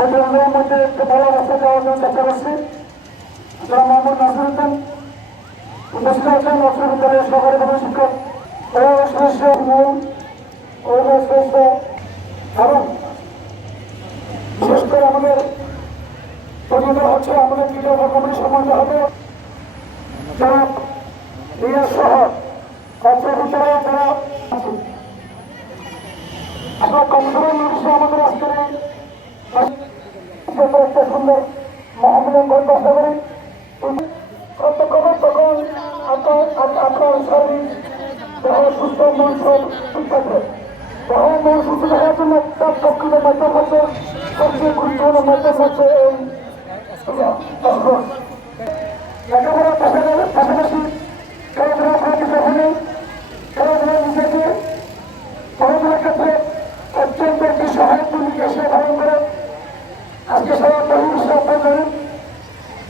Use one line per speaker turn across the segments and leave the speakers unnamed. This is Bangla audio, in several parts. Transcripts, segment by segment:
সেগুলোর মধ্যে একটু ভালো অবস্থা দেওয়ার জন্য চেষ্টা করছি যারা মোহাম্মদ নাসিরুদ্দিন উপস্থিত আছেন নজরুল বিদ্যালয়ের সহকারী প্রধান শিক্ষক ও শ্রেষ্ঠ মূল ও শ্রেষ্ঠ এবং বিশেষ আমাদের প্রতিনিধি হচ্ছে। আমরা এই একটা সুন্দর মহামিলন করে চেষ্টা করি সবচেয়ে গুরুত্বপূর্ণ মাধ্যম হচ্ছে এই। লেখাপড়ার পাশাপাশি পাশাপাশি খেলাধুলা করার কিছু নেই খেলাধুলা নিজেকে পড়াশোনার ক্ষেত্রে অত্যন্ত একটি সহায়ক ভূমিকা সে পালন করে আজকে সারা বহির্বিশ্ব আপনার জানেন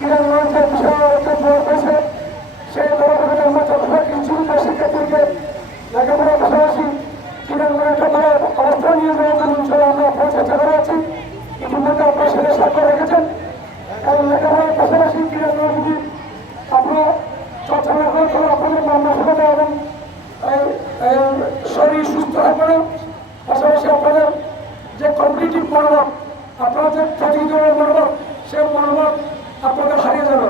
ইরান রয়েছে বিশাল একটা জোর পেয়েছে সেই জনগণের আমরা যতটা ইনস্টিটিউটের শিক্ষার্থীকে লেখাপড়ার পাশাপাশি ইরান একটা বড় অবস্থা নিয়ে যাওয়ার জন্য ইনশাল্লাহ আমরা আপনার চেষ্টা করে আছি ইতিমধ্যে আপনার সাথে স্বাক্ষর রেখেছেন কারণ লেখাপড়ার পাশাপাশি ইরান যদি আপনারা চর্চা না করেন তাহলে আপনাদের মানসিকতা এবং এই, এই, শরীর সুস্থ হবে না পাশাপাশি আপনাদের যে কম্পিটিটিভ মনোভাব আপনারা যে মনোভাব, সে মনোভাব আপনাদের হারিয়ে যাবে।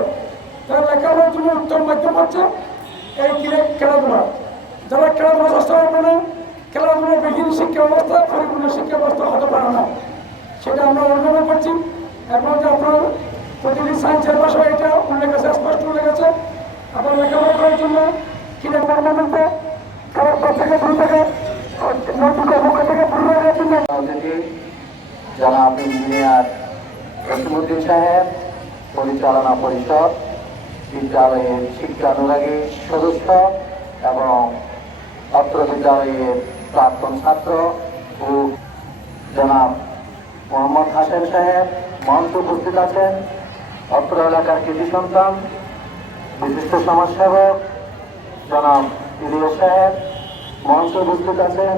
তাই লেখাপড়ার জন্য উত্তম মাধ্যম হচ্ছে এই ক্রীড়া খেলাধুলা। যারা খেলাধুলা চেষ্টা করবে না খেলাধুলা বিহীন শিক্ষা ব্যবস্থা, পরিপূর্ণ শিক্ষা ব্যবস্থা হতে পারে না। সেটা আমরা অনুভব করছি। এখন যে আপনার প্রতিদিন সায়েন্সের ভাষায় এটা উল্লেখ আছে, স্পষ্ট উল্লেখ আছে। আপনার লেখাপড়া করার জন্য কিনে পারমানেন্টে খারাপ থেকে ভুল থেকে নৈতিক থেকে ভুল হওয়ার জন্য
জনাব ইঞ্জিনিয়ার রসিমুদ্দিন সাহেব, পরিচালনা পরিষদ, বিদ্যালয়ের শিক্ষানুরাগী সদস্য এবং অত্র বিদ্যালয়ের প্রাক্তন ছাত্র ও জনাব মোহাম্মদ হাসেন সাহেব মঞ্চ উপস্থিত আছেন। অত্র এলাকার কৃতি সন্তান, বিশিষ্ট সমাজসেবক জনাব ইলিয়াস সাহেব মঞ্চ উপস্থিত আছেন।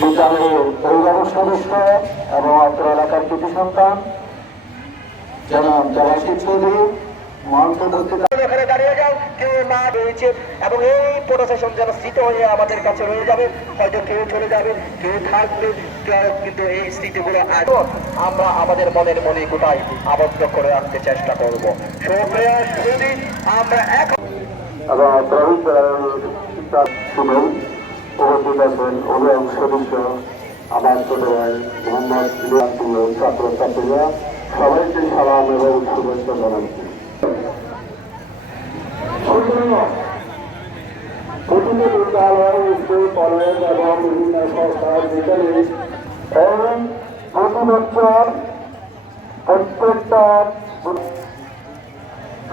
অভিভাবক সদস্য এবং এলাকার কৃতি সন্তান জনাব জবাসির চৌধুরী উপস্থিত।
ওখানে দাঁড়িয়ে যাও কেউ রয়েছে এবং এই প্রসেশন যেন হয়ে আমাদের কাছে রয়ে যাবে হয়তো কেউ চলে যাবে কেউ থাকবে কিন্তু এই স্মৃতিগুলো আজও আমরা আমাদের মনের মনে কোথায় আবদ্ধ করে রাখতে চেষ্টা করব। সুদী আমরা এখন
এবং প্রবীণ শুনুন। উপস্থিত আছেন অভিভাবক সদস্য আমার ছোট ভাই মোহাম্মদ ইলিয়াস প্রিয় ছাত্র ছাত্রীরা, সবাইকে সালাম এবং শুভেচ্ছা জানাচ্ছি। প্রতিটি বিদ্যালয়, স্কুল, কলেজ এবং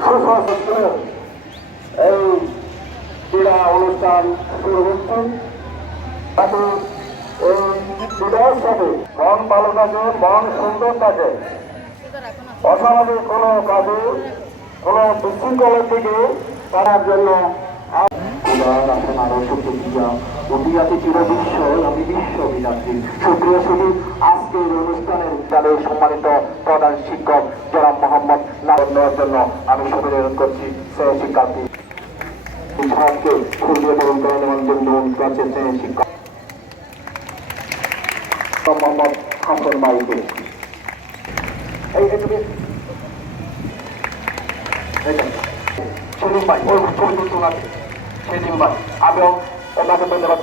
সুস্বাস্থ্য এই ক্রীড়া অনুষ্ঠান শুরু হচ্ছে। তাতে এই সাথে মন ভালো থাকে মন সুন্দর থাকে অসামাজিক কোনো কাজে, কোনো বিশৃঙ্খলার থেকে তার জন্য সম্মানিত প্রধান শিক্ষক জনাব মোহাম্মদ নেওয়ার জন্য আমি সুবিধান করছি। শিক্ষার্থী জন্য শিক্ষক। মোহাম্মদ হাসান মাইকে আমিও ওনাকে ধন্যবাদ